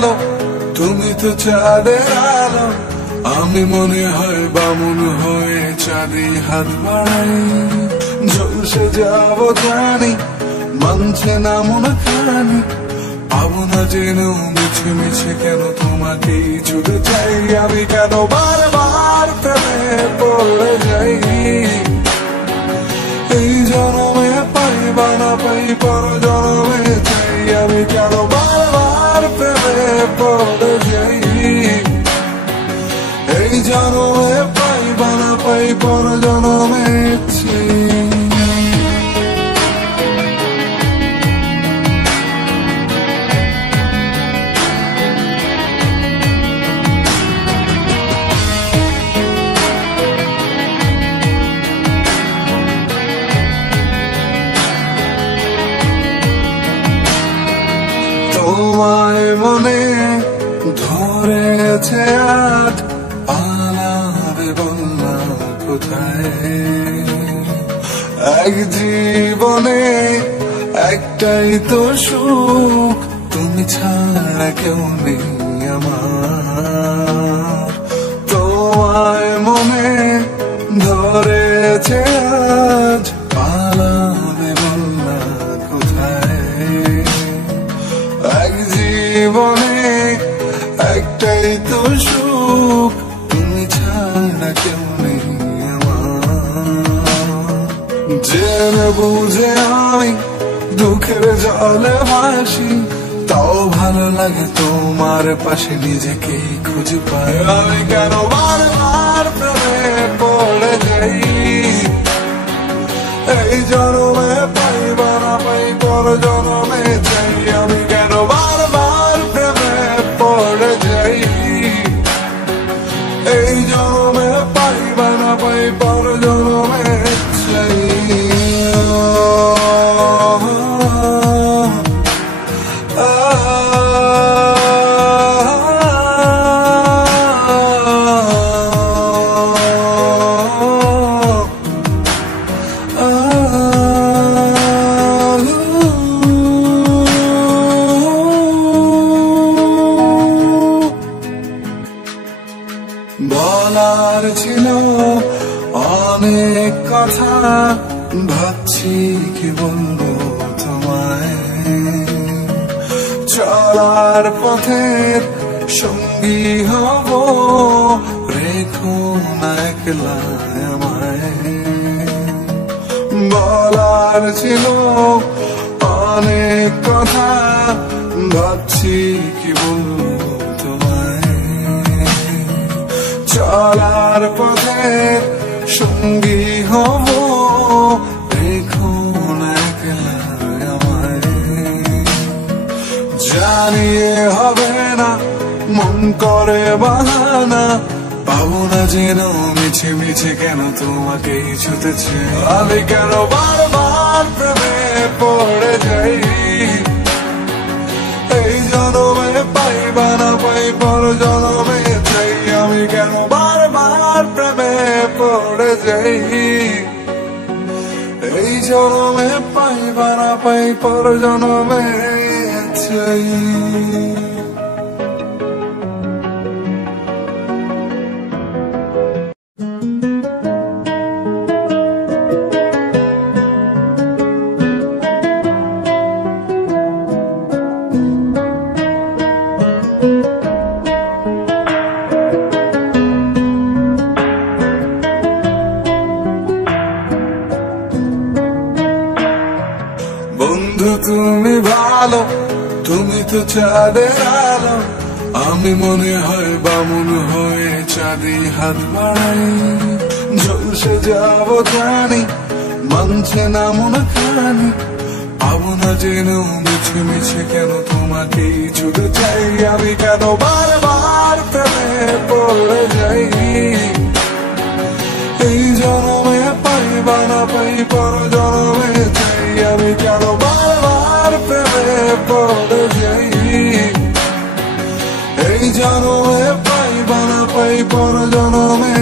ভালো, তুমি তো চাঁদের আলো। আমি মনে হয় বামুন হয়ে চাঁদে হাত বাড়াই, ঝলসে যাব জানি, মানছে না মন খানি। পাবো না যেন মিছে মিছে কেন তোমাকেই ছুটে চাই, আমি কেন বারবার প্রেমে পড়ে যাই। এই জনমে পাই বা না পাই পর জনমে চাই, আমি কেন বারবার প্রেমে পড়ে যাই। এই জনমে পাই বা না পাই পর জনমে চাই। তোমায় মনে ধরেছে আজ, পালাবে বলনা কোথায়। এক জীবনে একটাই তো সুখ, তুমি ছাড়া কেউ নেই আমার। তোমায় মনে ধরেছে আজ, পালাবে বলনা কোথায়। এক জীবনে একটাই তো সুখ, তুমি ছাড়া কেউ নেই আমার। জেনে বুঝে আমি দুঃখের জলে ভাসি, তাও ভালো লাগে তোমার পাশে নিজেকে খুঁজে পাই। আমি কেন বারবার প্রেমে পড়ে যাই, এই জনমে পাই বা না পাই পর জনমে চাই। আমি কেন বারবার প্রেমে পড়ে যাই, এই জনমে পাই বা না পাই পর জনমে চাই। বলার ছিল অনেক কথা, ভাবছি কি বলবো তোমায়। চলার পথের সঙ্গী হব, রেখো না একলা আমায়। বলার ছিল অনেক কথা, ভাবছি কি বলবো তোমায়। চলার পথের সঙ্গী হব, রেখো না একলা আমায়। জানিয়ে হবে না মন করে বাহানা, পাবো না যেন মিছে মিছে কেন তোমাকে ছুতেছে। আমি কেন বারবার প্রেমে পড়ে যাই, এই জনমে পাই বা না পাই পর জনমে চাই। আমি কেন বারবার প্রেমে পড়ে যাই, এই জনমে পাই বা না পাই পর জনমে চাই। বন্ধু তুমি ভালো, তুমি তো চাঁদের আলো। আমি মনে হয় বামুন হয়ে চাঁদে হাত বাড়াই, ঝলসে যাব জানি, মানছে না মন খানি। পাবো না যেন মিছে মিছে কেন তোমাকেই ছুটে চাই। আমি কেন বারবার প্রেমে পড়ে যাই, এই জনমে পাই বা না পাই পর জনমে চাই। আমি কেন বারবার প্রেমে পড়ে যাই, এই জনমে পাই বা না পাই পর জনমে